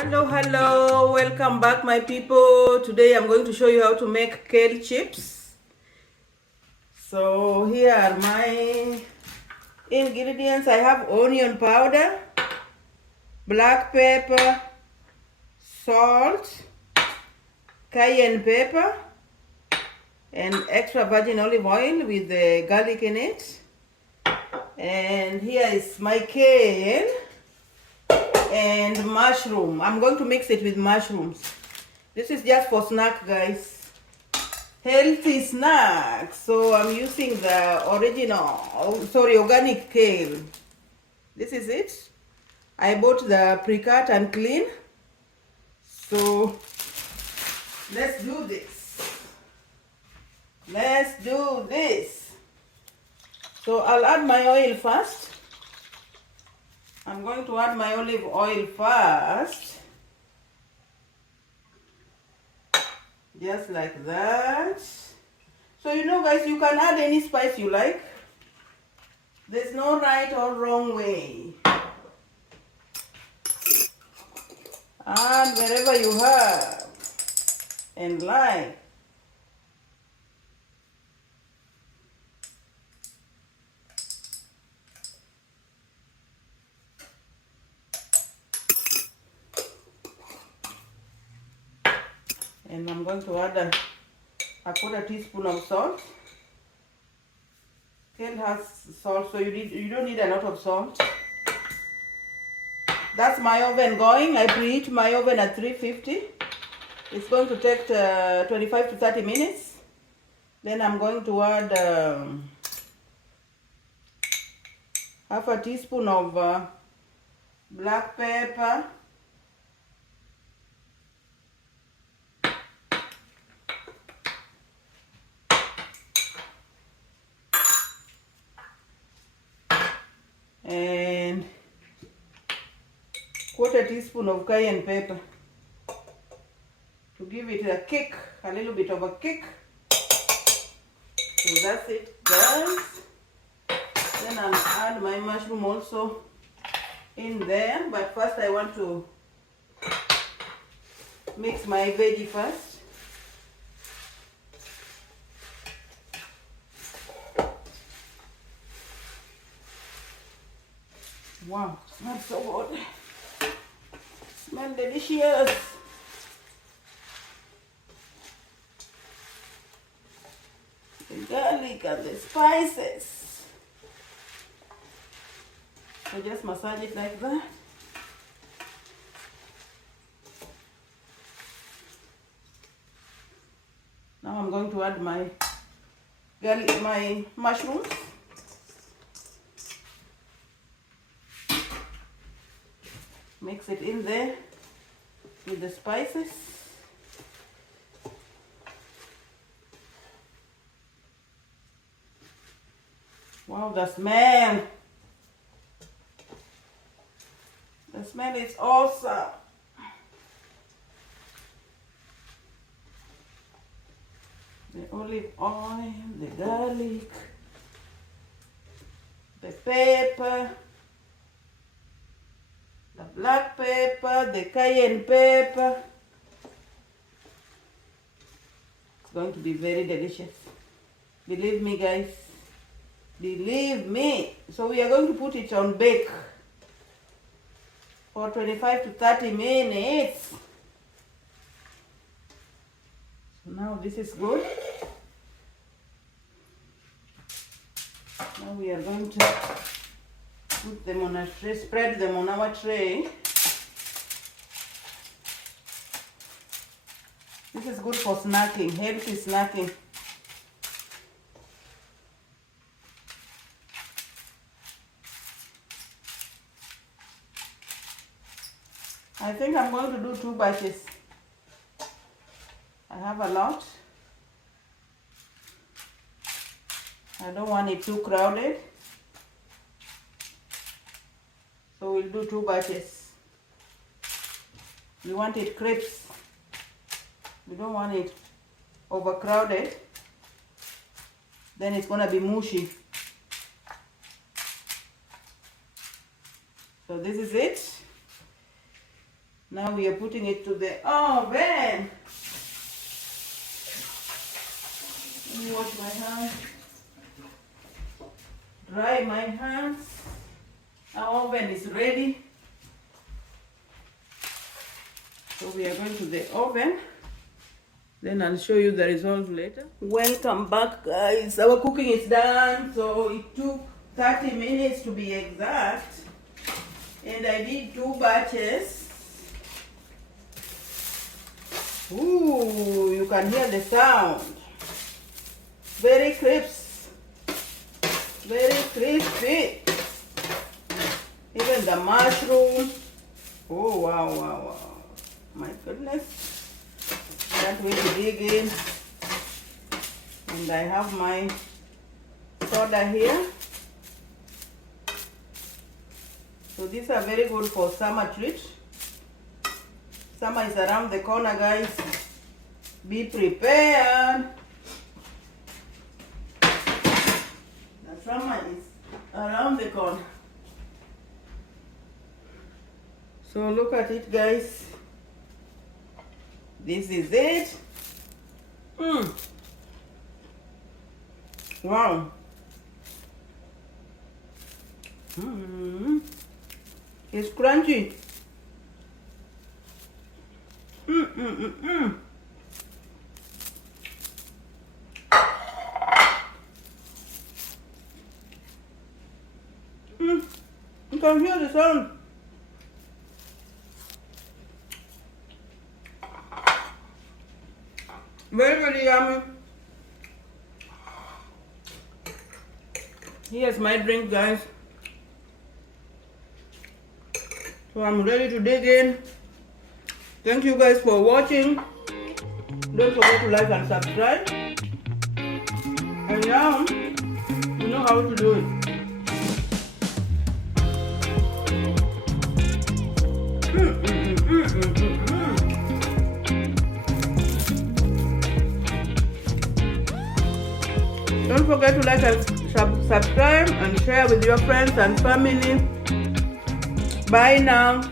Hello, welcome back my people. Today I'm going to show you how to make kale chips. So here are my ingredients. I have onion powder, black pepper, salt, cayenne pepper, and extra virgin olive oil with the garlic in it. And here is my kale and mushroom. I'm going to mix it with mushrooms. This is just for snack, guys. Healthy snack. So I'm using the organic kale. This is it. I bought the pre-cut and clean. So let's do this. Let's do this. So I'll add my oil first. I'm going to add my olive oil first. Just like that. So guys, you can add any spice you like. There's no right or wrong way. Add wherever you have and like. And I'm going to add a quarter teaspoon of salt. Kale has salt, so you don't need a lot of salt. That's my oven going. I preheat my oven at 350. It's going to take 25 to 30 minutes. Then I'm going to add half a teaspoon of black pepper. And quarter teaspoon of cayenne pepper to give it a kick, a little bit of a kick. So that's it, guys. Then I'll add my mushroom also in there, but first I want to mix my veggie first. Wow, smells so good. Smell delicious. The garlic and the spices. So just massage it like that. Now I'm going to add my garlic, my mushrooms. Mix it in there with the spices. Wow, the smell. The smell is awesome. The olive oil, the garlic, the pepper, the black pepper, the cayenne pepper. It's going to be very delicious. Believe me, guys. Believe me. So we are going to put it on bake for 25 to 30 minutes. So now this is good. Now we are going to put them on a tray, spread them on our tray. This is good for snacking, healthy snacking. I think I'm going to do 2 batches. I have a lot. I don't want it too crowded. So we'll do 2 batches. We want it crisp. We don't want it overcrowded. Then it's going to be mushy. So this is it. Now we are putting it to the oven. Let me wash my hands. Dry my hands. Our oven is ready. So we are going to the oven. Then I'll show you the result later. Welcome back, guys. Our cooking is done. So it took 30 minutes to be exact. And I did 2 batches. Ooh, you can hear the sound. Very crisp. Very crispy. Even the mushroom. Oh, wow, wow, wow. My goodness. Can't wait to dig in. And I have my soda here. So these are very good for summer treat. Summer is around the corner, guys. Be prepared. The summer is around the corner. So look at it, guys. This is it. Wow. It's crunchy. You can hear the sound. Very, very yummy. Here's my drink, guys. So I'm ready to dig in. Thank you guys for watching. Don't forget to like and subscribe. And now, you know how to do it. Don't forget to like and subscribe and share with your friends and family. Bye now.